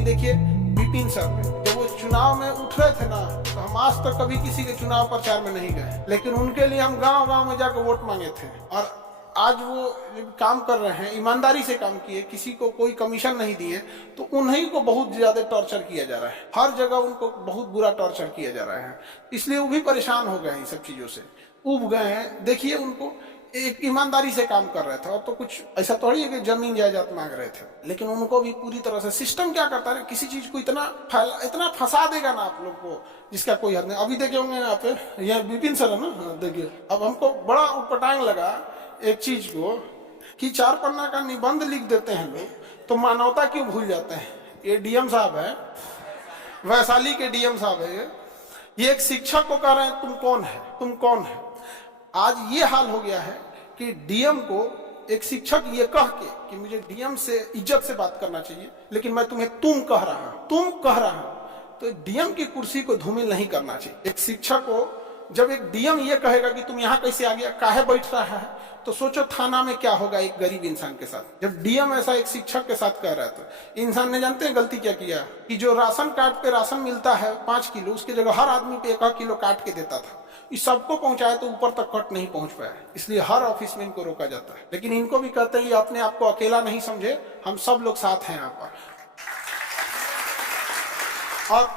अभी देखिए विपिन सर जब वो चुनाव में उठ रहे थे ना, तो हम आज तक कभी किसी के चुनाव प्रचार में नहीं गए, लेकिन उनके लिए हम गांव गांव में जाकर वोट मांगे थे। और आज वो काम कर रहे हैं, ईमानदारी से काम किए, किसी को कोई कमीशन नहीं दिए, तो उन्हीं को बहुत ज्यादा टॉर्चर किया जा रहा है। हर जगह उनको बहुत बुरा टॉर्चर किया जा रहा है, इसलिए वो भी परेशान हो गए हैं, इन सब चीजों से उब गए हैं। देखिए उनको एक ईमानदारी से काम कर रहे थे, और तो कुछ ऐसा थोड़ी है कि जमीन जायदाद मांग रहे थे, लेकिन उनको भी पूरी तरह से सिस्टम क्या करता है, किसी चीज को इतना फंसा देगा ना आप लोग को, जिसका कोई हद नहीं। अभी देखे होंगे यहाँ पे, यह विपिन सर है ना, देखिए अब हमको बड़ा उटपटांग लगा एक चीज को कि 4 पन्ना का निबंध लिख देते हैं लोग, तो मानवता क्यों भूल जाते हैं। ये डीएम साहब है, वैशाली के डीएम साहब है, ये एक शिक्षक को कह रहे हैं तुम कौन है, तुम कौन है। आज ये हाल हो गया है कि डीएम को एक शिक्षक ये कह के कि मुझे डीएम से इज्जत से बात करना चाहिए, लेकिन मैं तुम्हें तुम कह रहा हूं, तो डीएम की कुर्सी को धूमिल नहीं करना चाहिए। एक शिक्षक को जब एक डीएम ये कहेगा कि तुम यहाँ कैसे आ गया, काहे बैठ रहा है, तो सोचो थाना में क्या होगा एक गरीब इंसान के साथ। जब डीएम ऐसा एक शिक्षक के साथ कह रहा है, तो इंसान ने जानते हैं गलती क्या किया, कि जो राशन कार्ड पे राशन मिलता है 5 किलो, उसकी जगह हर आदमी पे 1 किलो काट के देता था। इस सबको पहुंचाया तो ऊपर तक कट नहीं पहुंच पाया, इसलिए हर ऑफिस में इनको रोका जाता है। लेकिन इनको भी कहते हैं अपने आप को अकेला नहीं समझे, हम सब लोग साथ हैं यहाँ पर। और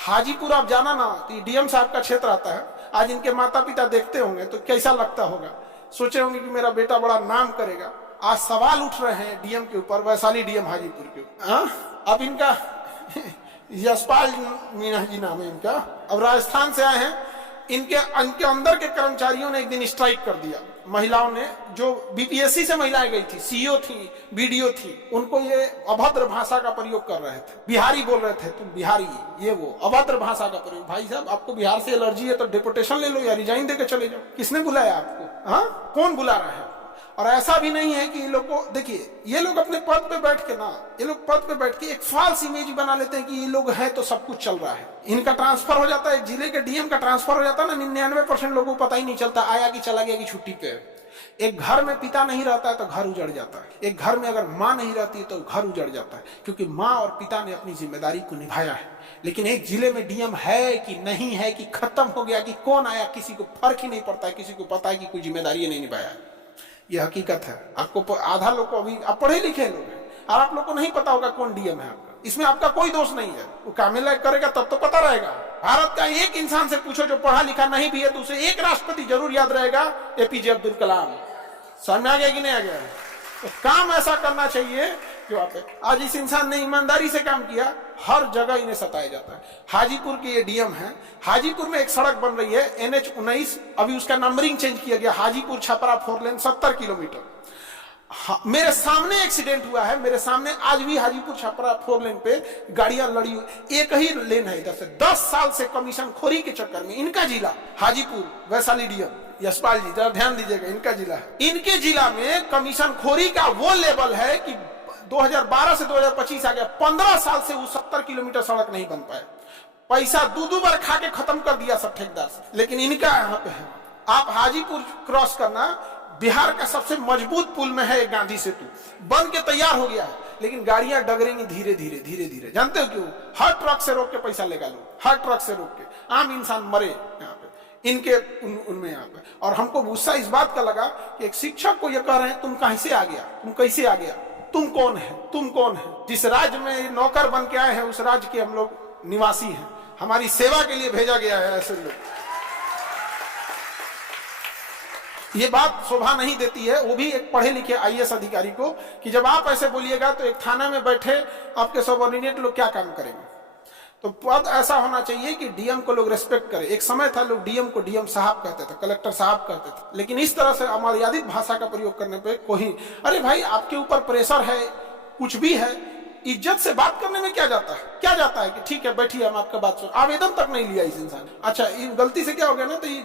हाजीपुर आप जाना ना, तो डीएम साहब का क्षेत्र आता है। आज इनके माता पिता देखते होंगे तो कैसा लगता होगा, सोचे होंगे कि मेरा बेटा बड़ा नाम करेगा। आज सवाल उठ रहे हैं डीएम के ऊपर, वैशाली डीएम हाजीपुर के ऊपर। अब इनका यशपाल मीणा जी नाम है इनका, अब राजस्थान से आए हैं। इनके अंदर के कर्मचारियों ने एक दिन स्ट्राइक कर दिया। महिलाओं ने, जो बीपीएससी से महिलाएं गई थी, सीईओ थी, बीडीओ थी, उनको ये अभद्र भाषा का प्रयोग कर रहे थे, बिहारी बोल रहे थे, तुम बिहारी, ये वो अभद्र भाषा का प्रयोग। भाई साहब आपको बिहार से एलर्जी है तो डिपोटेशन ले लो या रिजाइन देकर चले जाओ, किसने बुलाया आपको, हाँ कौन बुला रहा है। और ऐसा भी नहीं है कि ये लोग को, देखिए ये लोग अपने पद पे बैठ के ना, ये लोग पद पे बैठ के एक फॉल्स इमेज बना लेते हैं कि ये लोग हैं तो सब कुछ चल रहा है। इनका ट्रांसफर हो जाता है, जिले के डीएम का ट्रांसफर हो जाता है ना, 99% लोगों को पता ही नहीं चलता आया कि चला गया कि छुट्टी पे। एक घर में पिता नहीं रहता है तो घर उजड़ जाता है, एक घर में अगर माँ नहीं रहती है तो घर उजड़ जाता है, क्योंकि माँ और पिता ने अपनी जिम्मेदारी को निभाया है। लेकिन एक जिले में डीएम है कि नहीं है, कि खत्म हो गया, कि कौन आया, किसी को फर्क ही नहीं पड़ता है, किसी को पता है कि कोई जिम्मेदारी नहीं निभाया है। ये हकीकत है। आपको आधा लोग को, अभी आप पढ़े लिखे लोग हैं और आप लोग को नहीं पता होगा कौन डीएम है आपका, इसमें आपका कोई दोष नहीं है। वो कामे लायक करेगा तब तो पता रहेगा। भारत का एक इंसान से पूछो जो पढ़ा लिखा नहीं भी है, तो उसे एक राष्ट्रपति जरूर याद रहेगा, एपीजे अब्दुल कलाम। समझ में आ गया कि नहीं आ गया। तो काम ऐसा करना चाहिए जो आप, आज इस इंसान ने ईमानदारी से काम किया, हर जगह इन्हें सताया जाता है। हाजीपुर के ये डीएम है, हाजीपुर में एक सड़क बन रही है NH-19, अभी उसका नंबरिंग चेंज किया गया, हाजीपुर छपरा 4 लेन 70 किलोमीटर। मेरे सामने एक्सीडेंट हुआ है, मेरे सामने आज भी हाजीपुर छपरा 4 लेन पे गाड़ियां लड़ी, एक ही लेन है इधर से। 10 साल से कमीशन खोरी के चक्कर में इनका जिला हाजीपुर, वैशाली डीएम यशपाल जी जरा ध्यान दीजिएगा, इनका जिला है। इनके जिला में कमीशन खोरी का वो लेवल है कि 2012 से 2025 आ गया, 15 साल से वो 70 किलोमीटर सड़क नहीं बन पाया। पैसा दो बार खा के खत्म कर दिया सब ठेकेदार से। लेकिन इनका यहाँ पे है, आप हाजीपुर क्रॉस करना, बिहार का सबसे मजबूत पुल में है एक गांधी सेतु, बन के तैयार हो गया है, लेकिन गाड़ियां डगरेंगी धीरे धीरे। जानते हो क्यों? हर ट्रक से रोक के पैसा लेगा लोग, हर ट्रक से रोक के, आम इंसान मरे यहाँ पे, इनके उनमें यहाँ पे। और हमको गुस्सा इस बात का लगा कि एक शिक्षक को ये कह रहे हैं तुम कहां से आ गया, तुम कैसे आ गया, तुम कौन है, तुम कौन है। जिस राज्य में नौकर बन के आए हैं उस राज्य के हम लोग निवासी हैं, हमारी सेवा के लिए भेजा गया है ऐसे लोग। ये बात शोभा नहीं देती है, वो भी एक पढ़े लिखे आईएएस अधिकारी को, कि जब आप ऐसे बोलिएगा तो एक थाना में बैठे आपके सबऑर्डिनेट लोग क्या काम करेंगे। तो पद ऐसा होना चाहिए कि डीएम को लोग रेस्पेक्ट करें। एक समय था लोग डीएम को डीएम साहब कहते थे, कलेक्टर साहब कहते थे, लेकिन इस तरह से अमर्यादित भाषा का प्रयोग करने पे कोई, अरे भाई आपके ऊपर प्रेशर है, कुछ भी है, इज्जत से बात करने में क्या जाता है, क्या जाता है कि ठीक है बैठिए हम आपका बात सुन। आवेदन तक नहीं लिया इस इंसान ने। अच्छा गलती से क्या हो गया ना, तो ये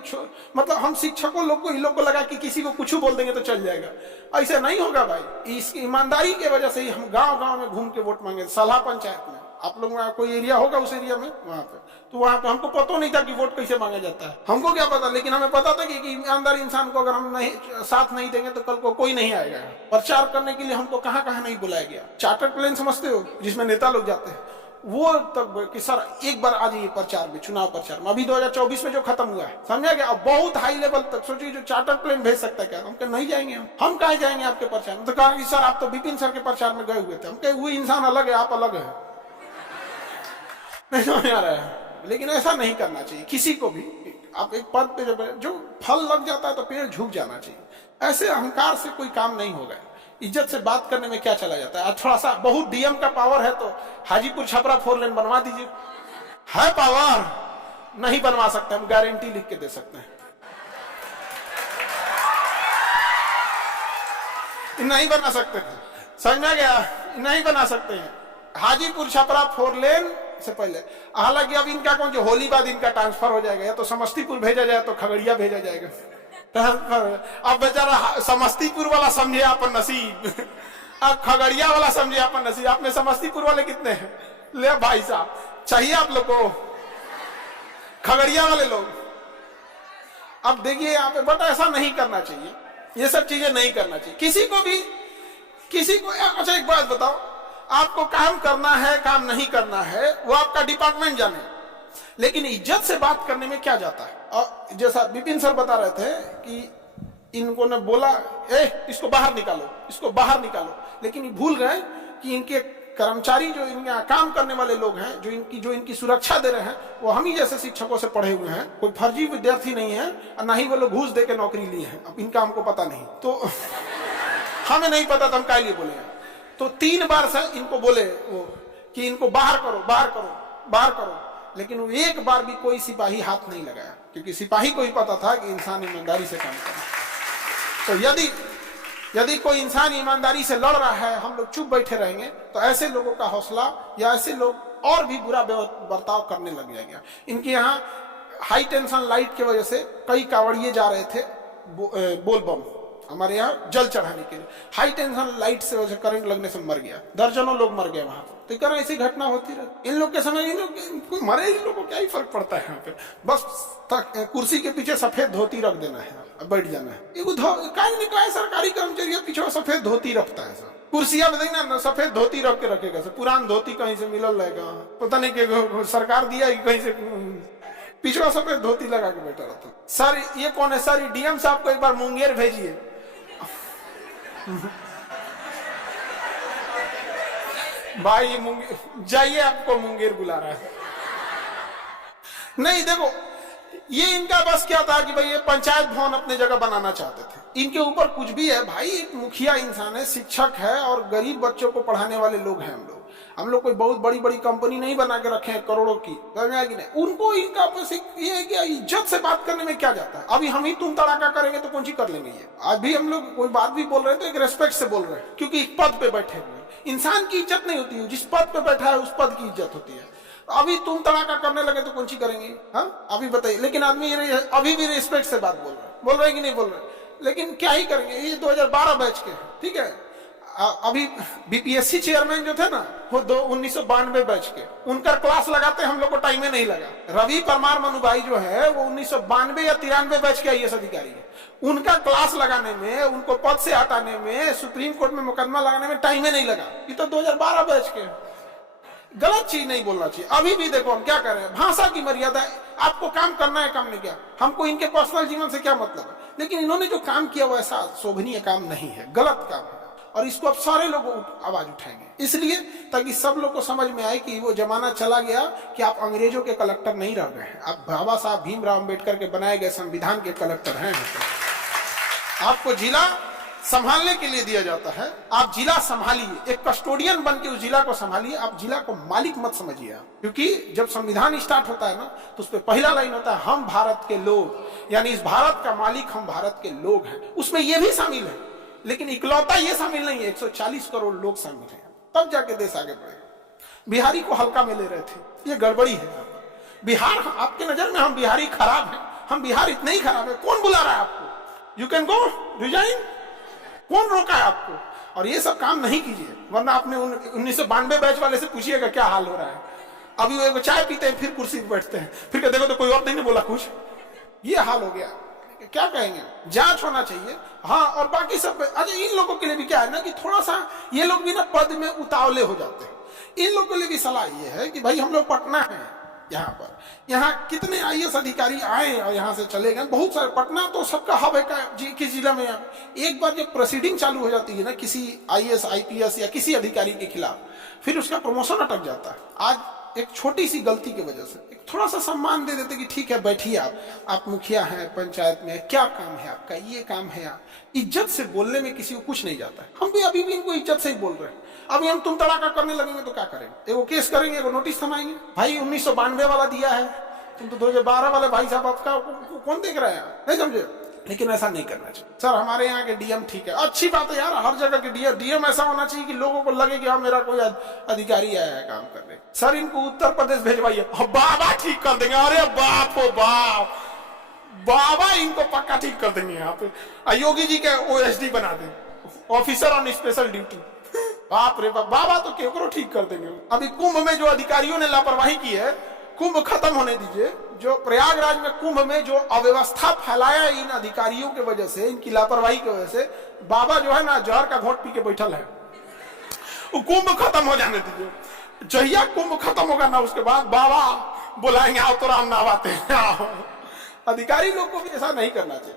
मतलब हम शिक्षकों लोग को, इन लोग को लगा कि किसी को कुछ बोल देंगे तो चल जाएगा। ऐसा नहीं होगा भाई। इसकी ईमानदारी की वजह से ही हम गांव गांव में घूम के वोट मांगे। सलाह पंचायत में, आप लोग वहाँ कोई एरिया होगा उस एरिया में, वहां पे, तो वहां पे हमको पता नहीं था कि वोट कैसे मांगा जाता है। हमको क्या पता, लेकिन हमें पता था कि ईमानदार इंसान को अगर हम नहीं साथ नहीं देंगे तो कल को कोई नहीं आएगा। प्रचार करने के लिए हमको कहाँ कहाँ नहीं बुलाया गया। चार्टर प्लेन समझते हो, जिसमें नेता लोग जाते हैं, वो तक कि सर एक बार आ जाइए प्रचार में, चुनाव प्रचार में। अभी 2024 में जो खत्म हुआ है, समझा गया, अब बहुत हाई लेवल तक सोचिए, जो चार्टर प्लेन भेज सकता है क्या? हम कहे नहीं जाएंगे, हम कहाँ जाएंगे आपके प्रचार में? तो कहा कि सर आप तो विपिन सर के प्रचार में गए हुए थे। हम कहे वो इंसान अलग है, आप अलग है। नहीं समझ आ रहा है। लेकिन ऐसा नहीं करना चाहिए किसी को भी। आप एक पद पे जब जो फल लग जाता है तो पेड़ झुक जाना चाहिए। ऐसे अहंकार से कोई काम नहीं होगा। इज्जत से बात करने में क्या चला जाता है? थोड़ा सा बहुत डीएम का पावर है तो हाजीपुर छपरा 4 लेन बनवा दीजिए। है पावर? नहीं बनवा सकते, हम गारंटी लिख के दे सकते हैं, नहीं बना सकते। समझ में गया? नहीं बना सकते हैं। हाजीपुर छपरा 4 लेन से पहले, हालांकि अब इनका कौन, जो होली बाद इनका ट्रांसफर हो जाएगा, या तो समस्तीपुर भेजा जाए तो खगड़िया भेजा जाएगा। अब बेचारा समस्तीपुर वाला समझे अपन नसीब, अब खगड़िया वाला समझे अपन नसीब। आप में समस्तीपुर वाले कितने हैं? ले भाई साहब, चाहिए आप लोग को खगड़िया वाले लोग? अब देखिए यहाँ पे, बट ऐसा नहीं करना चाहिए, ये सब चीजें नहीं करना चाहिए किसी को भी, किसी को। अच्छा एक बात बताओ, आपको काम करना है, काम नहीं करना है, वो आपका डिपार्टमेंट जाने, लेकिन इज्जत से बात करने में क्या जाता है? और जैसा विपिन सर बता रहे थे कि इनको ने बोला इसको बाहर निकालो, इसको बाहर निकालो, लेकिन ये भूल गए कि इनके कर्मचारी, जो इनके यहाँ काम करने वाले लोग हैं, जो इनकी सुरक्षा दे रहे हैं, वो हम ही जैसे शिक्षकों से पढ़े हुए हैं। कोई फर्जी विद्यार्थी नहीं है, और ना ही वो लोग घूस दे के नौकरी लिए हैं। अब इनका हमको पता नहीं, तो हमें नहीं पता तो हम क्या लिए बोले। तो 3 बार से इनको बोले वो कि इनको बाहर करो, बाहर करो, बाहर करो, लेकिन वो एक बार भी कोई सिपाही हाथ नहीं लगाया, क्योंकि सिपाही को ही पता था कि इंसान ईमानदारी से काम करे। तो यदि कोई इंसान ईमानदारी से लड़ रहा है, हम लोग चुप बैठे रहेंगे, तो ऐसे लोगों का हौसला, या ऐसे लोग और भी बुरा बर्ताव करने लग जाएंगे। इनके यहाँ हाई टेंशन लाइट की वजह से कई कांवड़िए जा रहे थे बोलबम, हमारे यहाँ जल चढ़ाने के लिए। हाई टेंशन लाइट से वजह करंट लगने से मर गया, दर्जनों लोग मर गए वहां पर। तो कर ऐसी घटना होती रही। इन लोग के समय, इन लोग मरे, इन लोग को क्या ही फर्क पड़ता है यहाँ पे? बस कुर्सी के पीछे सफेद धोती रख देना है, बैठ जाना है। सरकारी कर्मचारी पीछे सफेद धोती रखता है सर, कुर्सिया में देखना सफेद धोती रख के रखेगा सर। पुरान धोती कहीं से मिलल रहेगा, पता नहीं कि सरकार दिया है कहीं से, पिछड़ा सफेद धोती लगा के बैठा रहता। सर ये कौन है? सर डीएम साहब को एक बार मुंगेर भेजिए। भाई मुंगेर जाइए, आपको मुंगेर बुला रहा है। नहीं देखो, ये इनका बस क्या था कि भाई ये पंचायत भवन अपने जगह बनाना चाहते थे। इनके ऊपर कुछ भी है भाई, एक मुखिया इंसान है, शिक्षक है, और गरीब बच्चों को पढ़ाने वाले लोग हैं हम लोग कोई बहुत बड़ी बड़ी कंपनी नहीं बना के रखे हैं करोड़ों की, कि नहीं। उनको इनका बस ये है कि इज्जत से बात करने में क्या जाता है? अभी हम ही तुम तड़ाका करेंगे तो कौन सी कर लेंगे ये? आज भी हम लोग कोई बात भी बोल रहे हैं तो एक रेस्पेक्ट से बोल रहे हैं, क्योंकि एक पद पे बैठे हुए। इंसान की इज्जत नहीं होती है, जिस पद पे बैठा है उस पद की इज्जत होती है। अभी तुम तड़ाका करने लगे तो कौन सी करेंगे? हाँ अभी बताइए। लेकिन आदमी अभी भी रिस्पेक्ट से बात बोल रहे हैं कि नहीं बोल रहे? लेकिन क्या ही करेंगे, ये 2012 बैच के, ठीक है। अभी बीपीएससी चेयरमैन जो थे ना, वो 1992 बैच के, उनका क्लास लगाते हम लोग को टाइम में नहीं लगा। रवि परमार मनु भाई जो है वो 1992 या 93 बैच के आईएएस अधिकारी है। उनका क्लास लगाने में, उनको पद से हटाने में, सुप्रीम कोर्ट में मुकदमा लगाने में टाइम में नहीं लगा। ये तो 2012 बैच के। गलत चीज नहीं बोलना चाहिए। अभी भी देखो हम क्या कर रहे हैं, भाषा की मर्यादा। आपको काम करना है, काम नहीं किया, हमको इनके पर्सनल जीवन से क्या मतलब है? लेकिन इन्होंने जो काम किया वो ऐसा शोभनीय काम नहीं है, गलत काम है, और इसको अब सारे लोग आवाज उठाएंगे। इसलिए ताकि सब लोग को समझ में आए कि वो जमाना चला गया कि आप अंग्रेजों के कलेक्टर नहीं रह गए हैं, आप बाबा साहब भीमराव अम्बेडकर के बनाए गए संविधान के कलेक्टर हैं। आपको जिला संभालने के लिए दिया जाता है, आप जिला संभालिए, एक कस्टोडियन बन के उस जिला को संभालिए। आप जिला को मालिक मत समझिए, क्योंकि जब संविधान स्टार्ट होता है ना, तो उस पर पहला लाइन होता है, हम भारत के लोग, यानी इस भारत का मालिक हम भारत के लोग हैं। उसमें यह भी शामिल है, लेकिन इकलौता ये शामिल नहीं है, 140 करोड़ लोग शामिल हैं, तब जाके देश आगे बढ़ेगा। बिहारी को हल्का में ले रहे थे, ये गड़बड़ी है। बिहार, आपके नजर में हम बिहारी खराब हैं, हम बिहार इतने ही खराब है। कौन बुला रहा है आपको? यू कैन गो रिजाइन, कौन रोका है आपको? और ये सब काम नहीं कीजिए, वरना आपने 1992 बैच वाले से पूछिएगा क्या हाल हो रहा है। अभी वो चाय पीते हैं, फिर कुर्सी पर बैठते हैं, फिर देखो तो कोई और नहीं बोला कुछ, ये हाल हो गया। क्या कहेंगे? जांच होना चाहिए। हाँ, और बाकी सब। अच्छा, इन लोगों के लिए भी क्या है ना कि थोड़ा सा ये लोग भी ना पद में उतावले हो जाते हैं। इन लोगों के लिए भी सलाह ये है कि भाई हम लोग पटना है, यहाँ कितने आईएएस अधिकारी आए और यहाँ से चले गए, बहुत सारे। पटना तो सबका हब है किस जिला में। एक बार जब प्रोसीडिंग चालू हो जाती है ना किसी आईएएस आईपीएस या किसी अधिकारी के खिलाफ, फिर उसका प्रमोशन अटक जाता है। आज एक छोटी सी गलती की वजह से एक थोड़ा सा सम्मान दे देते कि ठीक है बैठिए, आप मुखिया हैं पंचायत में, क्या काम है आपका, ये काम है। आप इज्जत से बोलने में किसी को कुछ नहीं जाता है। हम भी अभी भी इनको इज्जत से ही बोल रहे हैं। अभी हम तुम तड़ाका करने लगेंगे तो क्या करेंगे, एगो केस करेंगे, एगो नोटिस थमाएंगे। भाई 1992 वाला दिया है, तुम तो 2012 वाले भाई साहब आपका कौन देख रहे हैं, नहीं समझे। लेकिन ऐसा नहीं करना चाहिए सर। हमारे यहाँ के डीएम ठीक है, अच्छी बात है यार, हर जगह के डीएम ऐसा होना चाहिए कि लोगों को लगे कि हाँ मेरा कोई अधिकारी आया है काम करने। सर इनको उत्तर प्रदेश भेजवाइए, बाबा ठीक कर देंगे। अरे बाप हो बाप, बाबा इनको पक्का ठीक कर देंगे। यहाँ पे योगी जी के ओएसडी बना देंगे, ऑफिसर ऑन स्पेशल ड्यूटी। बाप रे बाप, बाबा तो केकरो ठीक कर देंगे। अभी कुंभ में जो अधिकारियों ने लापरवाही की है, कुंभ खत्म होने दीजिए। जो प्रयागराज में कुंभ में जो अव्यवस्था फैलाया इन अधिकारियों के वजह से, इनकी लापरवाही की वजह से, बाबा जो है ना जहर का घोट पी के बैठल है। वो कुंभ खत्म हो जाने दीजिए। जहिया कुंभ खत्म होगा ना, उसके बाद बाबा बुलाएंगे, आओ तो राम नाम आते हैं। अधिकारी लोग को भी ऐसा नहीं करना चाहिए।